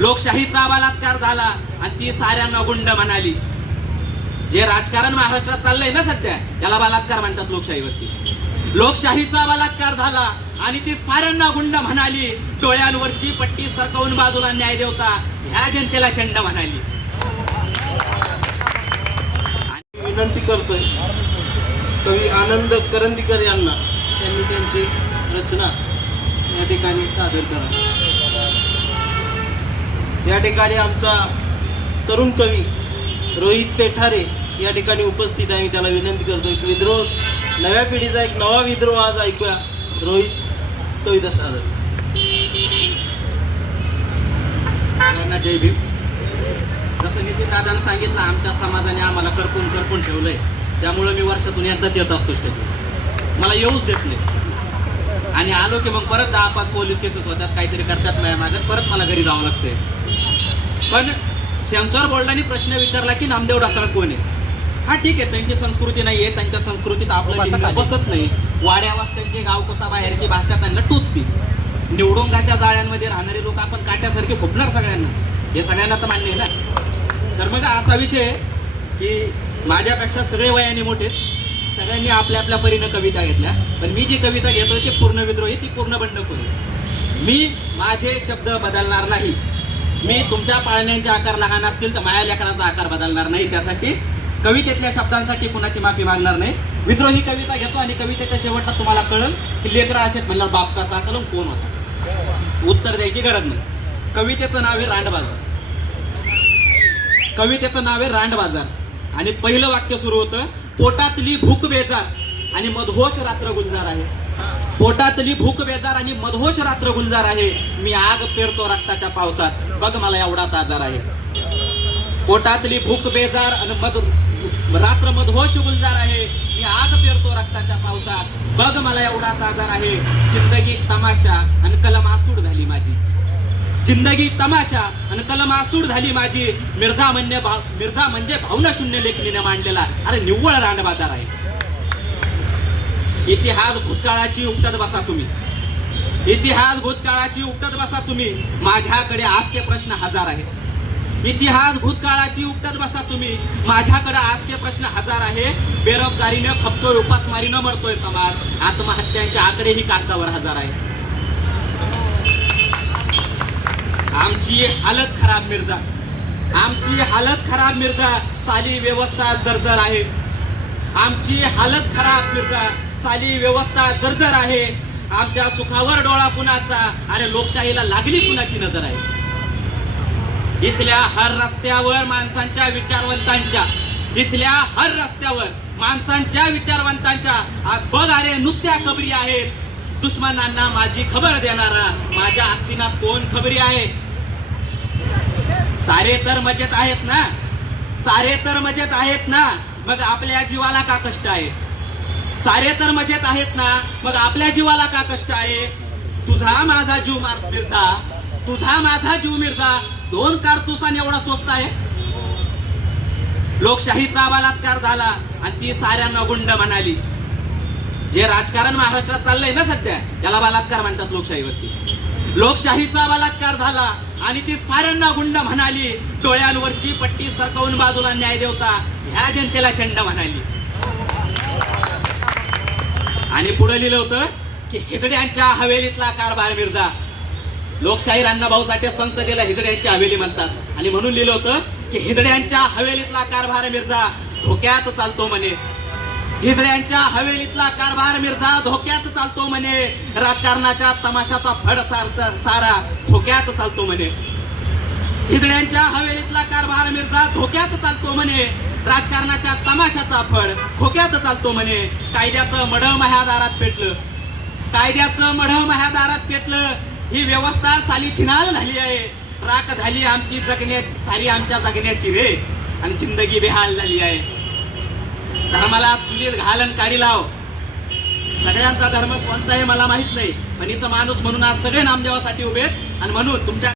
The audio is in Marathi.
लोकशाहीचा बलात्कार झाला आणि ती साऱ्यांना गुंड म्हणाली. जे राजकारण महाराष्ट्रात चाललंय ना सध्या त्याला बलात्कार म्हणतात लोकशाहीवरती. लोकशाहीचा बलात्कार झाला आणि ती साऱ्यांना गुंड म्हणाली. डोळ्यांवरची पट्टी सरकवून बाजूला न्याय देवता ह्या जनतेला शंड म्हणाली. विनंती करतोय कवी आनंद करंदीकर यांना त्यांनी त्यांची रचना या ठिकाणी सादर करा या ठिकाणी आमचा तरुण कवी रोहित पेठारे या ठिकाणी उपस्थित आहे. मी त्याला विनंती करतो एक विद्रोह नव्या पिढीचा एक नवा विद्रोह आज ऐकूया. रोहित कविता सादर सर्वांना जय भीम. जसं नितीन दादानं सांगितलं आमच्या समाजाने आम्हाला करपून करपून ठेवलंय. त्यामुळे मी वर्षातून एकदाच येत असतो स्टेजवर मला येऊच देत नाही. आणि आलो की मग परत दहा पाच पोलीस केसेस होतात. काहीतरी करतात माझ्या परत मला घरी जावं लागतंय. पण सेन्सॉर बोर्डाने प्रश्न विचारला की नामदेव ढासळत कोण आहे? हा ठीक आहे त्यांची संस्कृती नाही आहे त्यांच्या संस्कृतीत आपलं हिंदू बसत नाही. वाड्यावास त्यांचे गाव कसा बाहेरची भाषा त्यांना टोचती निवडुंगाच्या जाळ्यांमध्ये राहणारे लोक आपण काट्यासारखे खोपणार सगळ्यांना. हे सगळ्यांना तर मान्य आहे ना? तर मग असा विषय आहे की माझ्यापेक्षा सगळे वयाने मोठे सगळ्यांनी आपल्या आपल्या परीनं कविता घेतल्या. पण मी जी कविता घेतोय ती पूर्ण विद्रोही ती पूर्ण बंडखोरी. मी माझे शब्द बदलणार नाही. मी तुमच्या पाळण्यांचे आकार लहान असतील तर माझ्या लेकराचा आकार बदलणार नाही. त्यासाठी कवितेतल्या शब्दांसाठी कुणाची माफी मागणार नाही. विद्रोही कविता घेतो आणि कवितेच्या शेवटला तुम्हाला कळल की लेकरं असेल म्हणल्यावर बाप कसा असेल कोण होता? उत्तर द्यायची गरज नाही. कवितेचं नाव आहे रांडबाजार कवितेचं नाव आहे रांड बाजार. आणि पहिलं वाक्य सुरू होतं पोटातली भूक बेजार आणि मधोश रात्र गुंजार आहे. पोटातली भूक बेजार आणि मधोश रात्र गुलजार आहे. मी आग पेरतो रक्ताच्या पावसात. बघ मला एवढाच आजार आहे. पोटातली भूक बेजार आणि मध रात्र मधोश गुलजार आहे. मी आग पेरतो रक्ताच्या पावसात. बघ मला एवढाच आजार आहे. जिंदगी तमाशा आणि कलम आसूड झाली माझी. जिंदगी तमाशा आणि कलम आसूड झाली माझी. मिर्झा म्हणजे भाव मिर्झा म्हणजे भावना शून्य लेखणीने मांडलेला. अरे निव्वळ रानबाजार बाजार आहे. इतिहास भूतकाळाची उपटत बसा तुम्ही. इतिहास भूतकाळाची उपटत बसा तुम्ही. माझ्याकडे आजचे प्रश्न हजार आहेत. इतिहास भूतकाळाची उपटत बसा तुम्ही. माझ्याकडे आजचे प्रश्न हजार आहे. बेरोजगारीनं खपतोय उपासमारीनं मरतोय समाज. आत्महत्यांचे आकडेही कागदावर हजार आहे. आमची हालत खराब मिर्झा. आमची हालत खराब मिर्झा. साली व्यवस्था दर्जर आहे. आमची हालत खराब मिर्झा. साली व्यवस्था जर्जर आहे. आमच्या सुखावर डोळा कुणाचा? अरे लोकशाहीला लागली कुणाची नजर आहे? इथल्या हर रस्त्यावर माणसांच्या विचारवंतांच्या इथल्या हर रस्त्यावर माणसांच्या विचारवंतांच्या बघ अरे नुसत्या खबरी आहेत. दुश्मनांना माझी खबर देणारा माझ्या आस्तीनात कोण खबरी आहे? सारे तर मजेत आहेत ना? सारे तर मजेत आहेत ना? मग आपल्या जीवाला का कष्ट आहे? सारे तर मजेत आहेत ना मग आपल्या जीवाला का कष्ट आहे? तुझा माझा जीव मिर्झा. तुझा माझा जीव मिर्झा. दोन कारतुसाने एवढा स्वस्त आहे? लोकशाहीचा बलात्कार झाला आणि ती साऱ्यांना गुंड म्हणाली. जे राजकारण महाराष्ट्रात चाललंय ना सध्या त्याला बलात्कार म्हणतात लोकशाहीवरती. लोकशाहीचा बलात्कार झाला आणि ती साऱ्यांना गुंड म्हणाली. डोळ्यांवरची पट्टी सरकवून बाजूला न्याय देवता ह्या जनतेला शंड म्हणाली. आणि पुढे लिहिलं होतं की हितड्यांच्या हवेलीतला कारभार मिर्झा. लोकशाही अण्णाभाऊ साठे संसदेला हितड्यांची हवेली म्हणतात. आणि म्हणून लिहिलं होतं की हितड्यांच्या हवेलीतला कारभार मिर्झा धोक्यात चालतो म्हणे. हिजड्यांच्या हवेलीतला कारभार मिर्झा धोक्यात चालतो म्हणे. राजकारणाच्या तमाशाचा फड सार- सारा धोक्यात चालतो म्हणे. हिजड्यांच्या हवेलीतला कारभार मिर्झा धोक्यात चालतो म्हणे. राजकारणाच्या तमाशाचा फड खोक्यात चालतो म्हणे. कायद्याचं मढ दारात पेटलं. कायद्याचं मढ दारात पेटलं. ही व्यवस्था साली छिनाल झाली आहे. राख झाली आमची जगण्या सारी आमच्या जगण्याची रे. आणि जिंदगी बेहाल झाली आहे. धर्माला चुलीत घालन काढी लाव. सगळ्यांचा धर्म कोणता आहे मला माहीत नाही. पण इथं माणूस म्हणून आज सगळे नामदेवासाठी उभे आणि म्हणून तुमच्या